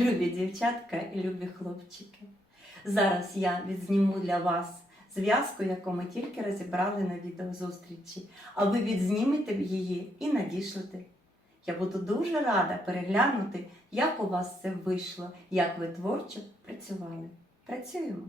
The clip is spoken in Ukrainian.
Любі дівчатка і любі хлопчики. Зараз я відзніму для вас зв'язку, яку ми тільки розібрали на відеозустрічі, а ви відзнімете її і надішлете. Я буду дуже рада переглянути, як у вас це вийшло, як ви творчо працювали. Працюємо!